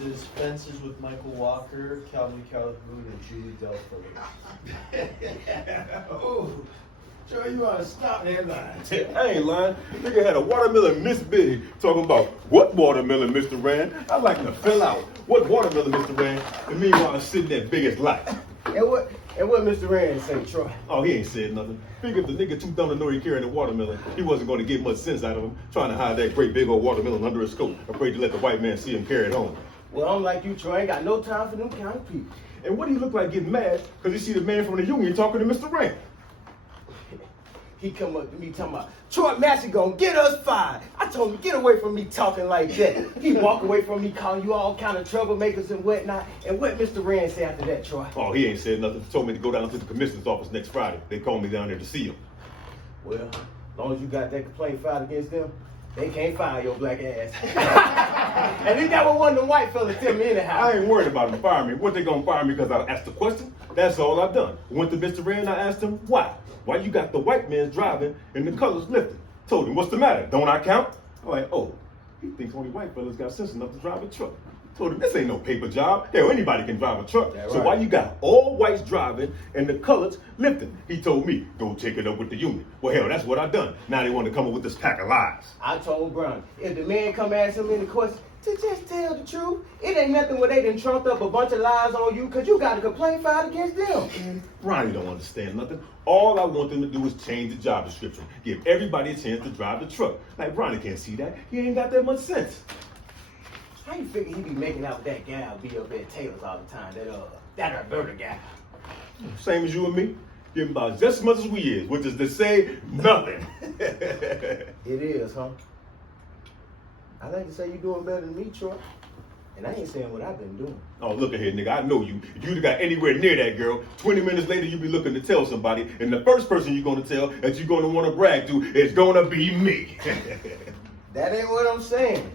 versus Fences with Michael Walker, Calvin Calhoun, and Julie Delphillips. Oh, Troy, you ought to stop that line. I ain't lying. Nigga had a watermelon this big talking about what watermelon, Mr. Rand? I like to fill out. What watermelon, Mr. Rand? And meanwhile, I'm sitting there big as life. And what Mr. Rand say, Troy? Oh, he ain't said nothing. Figure if the nigga too dumb to know he carrying a watermelon, he wasn't going to get much sense out of him, trying to hide that great big old watermelon under his coat, afraid to let the white man see him carry it home. Well, I'm like you, Troy. I ain't got no time for them kind of people. And what do he look like getting mad? Because he see the man from the union talking to Mr. Rand. He come up to me talking about, Troy Massey gonna get us fired. I told him, get away from me talking like that. He walk away from me calling you all kind of troublemakers and whatnot. And what Mr. Rand say after that, Troy? Oh, he ain't said nothing. He told me to go down to the commissioner's office next Friday. They called me down there to see him. Well, as long as you got that complaint filed against them, they can't fire your black ass. At least that was one of the white fellas tell me anyhow. I ain't worried about them firing me. What, they gonna fire me because I asked the question? That's all I've done. Went to Mr. Rand and I asked him, why? Why you got the white man driving and the colors lifting? Told him, what's the matter? Don't I count? I'm like, oh, he thinks only white fellas got sense enough to drive a truck. Told him, this ain't no paper job. Hell, anybody can drive a truck. Yeah, So right. why you got all whites driving and the colors lifting? He told me, go take it up with the union. Well, hell, that's what I done. Now they want to come up with this pack of lies. I told Brown, if the man come ask him any questions, to just tell the truth. It ain't nothing where they done trumped up a bunch of lies on you because you got a complaint filed against them. Ronnie don't understand nothing. All I want them to do is change the job description. Give everybody a chance to drive the truck. Like, Ronnie can't see that. He ain't got that much sense. How you figure he be making out with that gal be up at Taylor's all the time? That Alberta guy. Same as you and me. Give him about just as much as we is, which is to say, nothing. It is, huh? I like to say you doing better than me, Troy. And I ain't saying what I've been doing. Oh, look at here, nigga. I know you. If you'd have got anywhere near that girl, 20 minutes later, you be looking to tell somebody, and the first person you're going to tell that you're going to want to brag to is going to be me. That ain't what I'm saying.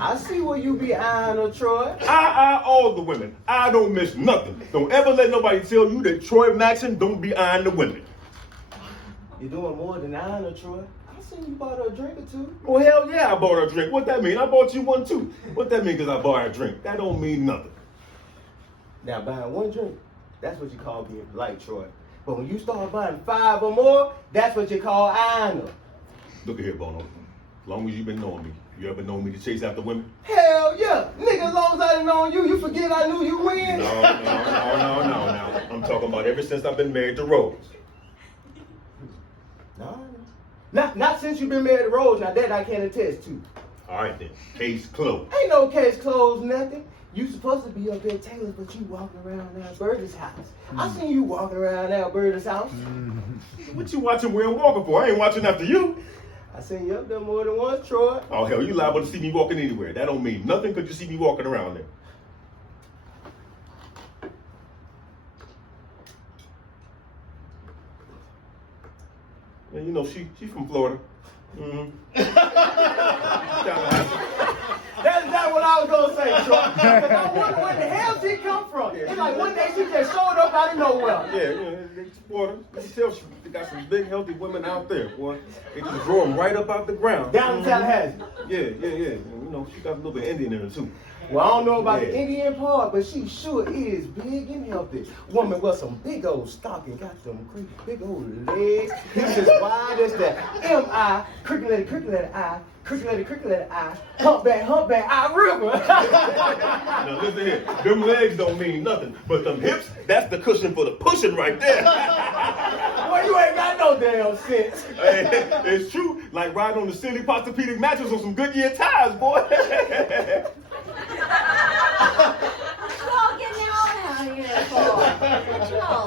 I see where you be eyeing her, Troy. I eye all the women. I don't miss nothing. Don't ever let nobody tell you that Troy Maxson don't be eyeing the women. You're doing more than eyeing her, Troy. I seen you bought her a drink or two. Well, hell yeah, I bought her a drink. What that mean? I bought you one too. What that mean because I bought her a drink? That don't mean nothing. Now, buying one drink, that's what you call being polite, Troy. But when you start buying 5 or more, that's what you call eyeing her. Look at here, Bono. As long as you've been knowing me, you ever known me to chase after women? Hell yeah. Nigga, as long as I done known you, you forget I knew you when? No. I'm talking about ever since I've been married to Rose. No. Not since you've been married to Rose. Now that I can attest to. All right then, case closed. Ain't no case closed, nothing. You supposed to be up there, Taylor, but you walking around Alberta's house. I seen you walking around Alberta's house. What you watching where I'm walking for? I ain't watching after you. I seen you up there more than once, Troy. Oh hell, you liable to see me walking anywhere. That don't mean nothing because you see me walking around there. And you know, she from Florida. Mm-hmm. That's not what I was gonna say, Troy. Because I wonder where the hell she come from. It's like one day she just showed up out of nowhere. Yeah, it's Florida. Let me tell you, they got some big, healthy women out there, boy. They just grow them right up out the ground. Down in Tallahassee. Yeah. And, you know, she got a little bit of Indian in her too. Well, I don't know about the Yeah. Indian part, but she sure is big and healthy. Woman with some big old stocking, got them big old legs. It's as wide as the M-I, cricket letter I, cricket letter I, humpback, I river. Now listen here, them legs don't mean nothing, but them hips, that's the cushion for the pushing right there. Well, you ain't got no damn sense. Hey, it's true, like riding on the silly posturepedic mattress on some Goodyear tires, boy.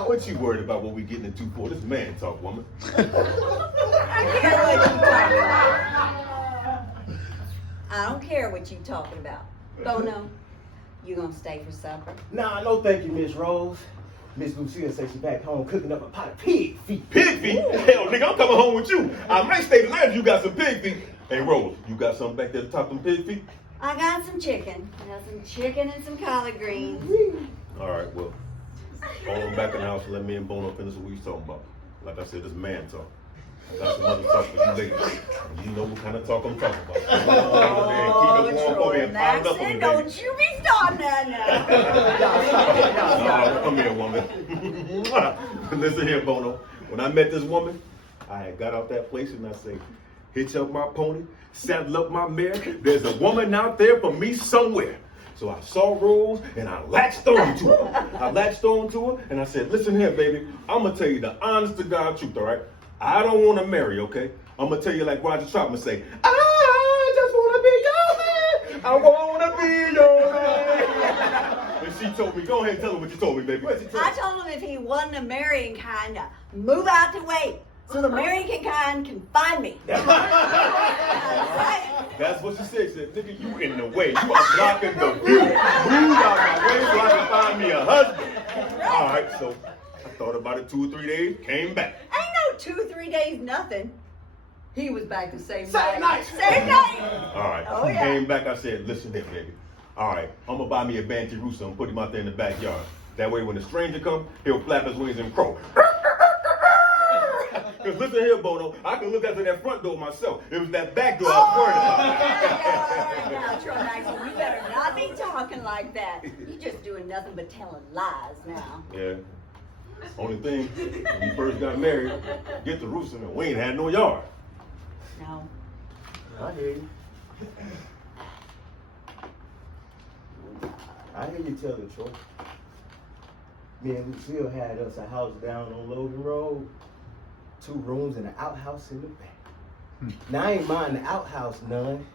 What you worried about what we getting into for? This man talk, woman. I don't care what you talking about. Bono, you gonna stay for supper? Nah, no thank you, Miss Rose. Miss Lucille says she's back home cooking up a pot of pig feet. Pig feet? Hell, nigga, I'm coming home with you. I might stay tonight if you got some pig feet. Hey, Rose, you got something back there to top them pig feet? I got some chicken. I got some chicken and some collard greens. All right, well, go on back in the house and let me and Bono finish what we was talking about. Like I said, this man talk. I got some other talk for you later. And you know what kind of talk I'm talking about. Oh, Keep it warm for me Troy and pile it up on me, Maxon, baby. don't you be starting that now. No, come here, woman. Listen here, Bono. When I met this woman, I had got out that place and I said, hitch up my pony, saddle up my mare. There's a woman out there for me somewhere. So I saw Rose and I latched on to her. And I said, listen here, baby. I'm going to tell you the honest to God truth, all right? I don't want to marry, okay? I'm going to tell you like Roger Troutman say, I just want to be your man. I want to be your man. And she told me, go ahead and tell her what you told me, baby. What she told I told him if he wasn't a marrying kind, to move out the way so the marrying kind can find me. Right? That's what she said. She said, nigga, you in the way. You are blocking the view. Move out my way so I can find me a husband. All right, so I thought about it 2 or 3 days, came back. Ain't no 2 or 3 days, nothing. He was back the same Same night. night. Same night. All right, Oh, yeah. came back. I said, listen here, baby. All right, I'm going to buy me a banty rooster and put him out there in the backyard. That way when the stranger comes, he'll flap his wings and crow. Because listen here, Bono, I can look after that front door myself. It was that back door I was worried about. Now, Troy Maxon, you better not be talking like that. You just doing nothing but telling lies now. Yeah. Only thing, when we first got married, get the rooster and we ain't had no yard. No. I hear you. I hear you tell the truth. Me and Lucille had us a house down on Logan Road, 2 rooms and an outhouse in the back. Now I ain't mind the outhouse none,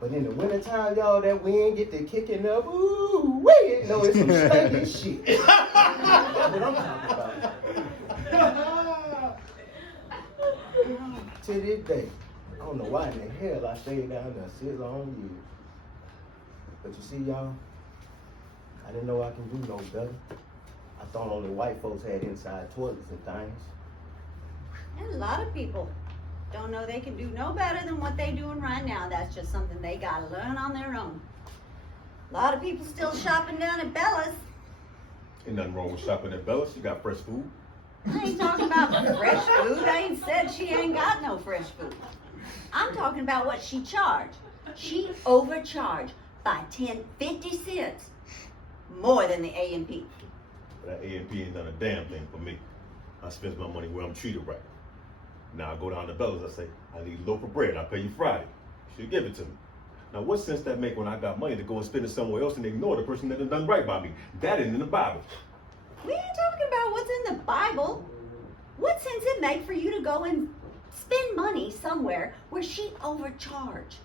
but in the wintertime, y'all, that wind get to kicking up, ooh, wait, no, it's some stinking shit. That's what I'm talking about. To this day, I don't know why in the hell I stayed down there so long years. But you see, y'all, I didn't know I can do no better. I thought only white folks had inside toilets and things. And a lot of people don't know they can do no better than what they doing right now. That's just something they gotta learn on their own. A lot of people still shopping down at Bella's. Ain't nothing wrong with shopping at Bella's. She got fresh food. I ain't talking about fresh food. I ain't said she ain't got no fresh food. I'm talking about what she charged. She overcharged by 50 cents more than the A&P. But that A&P ain't done a damn thing for me. I spend my money where I'm treated right. Now I go down to Bella's, I say, I need a loaf of bread, I'll pay you Friday. She'll give it to me. Now what sense that make when I got money to go and spend it somewhere else and ignore the person that done right by me? That ain't in the Bible. We ain't talking about what's in the Bible. What sense it make for you to go and spend money somewhere where she overcharged?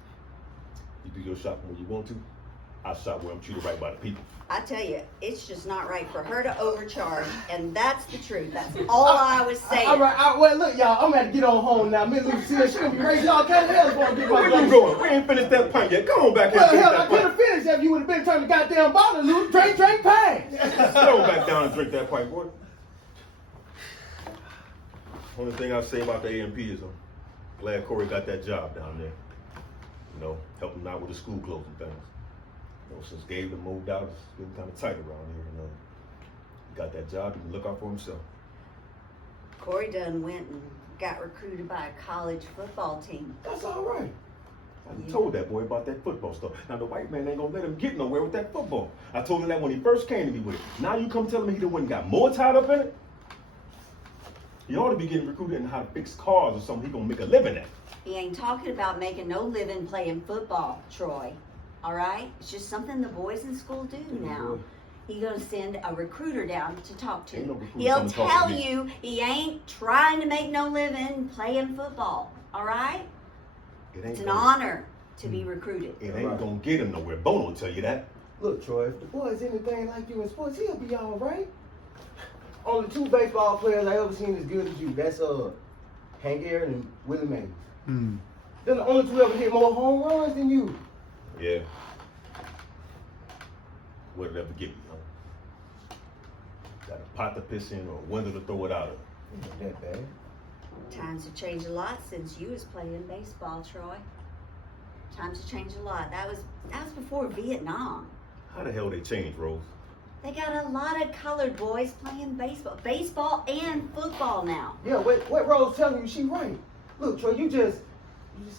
You do your shopping when you want to. I shop where I'm treated right by the people. I tell you, it's just not right for her to overcharge, and that's the truth. That's all I was saying. All right, well, look, y'all, I'm gonna have to get on home now. Miss Lucille, she gonna be crazy. Y'all can't help gonna get my Where you going? We ain't finished that pint yet. Come on back here Well, and finish hell, I that could pint. have finished if you would have been turning the goddamn bottle loose. Drink, pass. Sit on back down and drink that pint, boy. Only thing I say about the A&P is I'm glad Corey got that job down there. You know, helping out with the school closing things. You know, since Gabe moved out, it's getting kind of tight around here. You know, he got that job. He can look out for himself. Corey Dunn went and got recruited by a college football team. That's all right. I told that boy about that football stuff. Now the white man ain't gonna let him get nowhere with that football. I told him that when he first came to me with it. Now you come telling me he done went and got more tied up in it? He ought to be getting recruited in how to fix cars or something he gonna make a living at. He ain't talking about making no living playing football, Troy. All right? It's just something the boys in school do now. He gonna send a recruiter down to talk to. Ain't no recruiter He'll coming to talk tell to me. you he ain't trying to make no living playing football. All right? It ain't It's an gonna- honor to be recruited. It ain't gonna get him nowhere. Bono will tell you that. Look, Troy, if the boy's anything like you in sports, he'll be all right. Only 2 baseball players I ever seen as good as you. That's Hank Aaron and Willie Mays. They're the only 2 ever hit more home runs than you. Yeah. What'll ever get me, huh? Got a pot to piss in or a window to throw it out of. Ain't that bad. Times have changed a lot since you was playing baseball, Troy. Times have changed a lot. That was before Vietnam. How the hell they changed, Rose? They got a lot of colored boys playing baseball and football now. Yeah, what Rose telling you, she right. Look, Troy, you just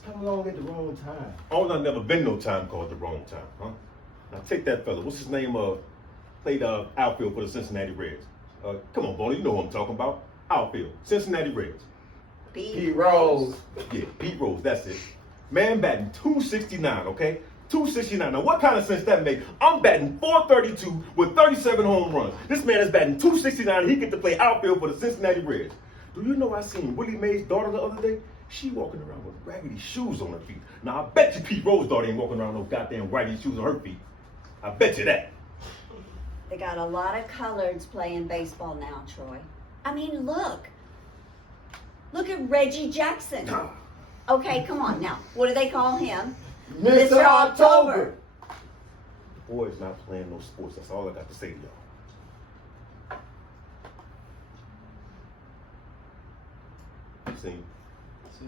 come along at the wrong time. Oh, I've never been no time called the wrong time, huh? Now take that fella. What's his name? Played outfield for the Cincinnati Reds. Come on, Bono, you know who I'm talking about. Outfield, Cincinnati Reds. Pete Rose. Yeah, Pete Rose, that's it. Man batting 269, okay? 269. Now, what kind of sense that make? I'm batting 432 with 37 home runs. This man is batting 269 and he get to play outfield for the Cincinnati Reds. Do you know I seen Willie Mays' daughter the other day? She walking around with raggedy shoes on her feet. Now, I bet you Pete Rose's daughter ain't walking around with no goddamn raggedy shoes on her feet. I bet you that. They got a lot of coloreds playing baseball now, Troy. I mean, look. Look at Reggie Jackson. Okay, come on now. What do they call him? Mr. October. The boy's not playing no sports. That's all I got to say to y'all. See? See?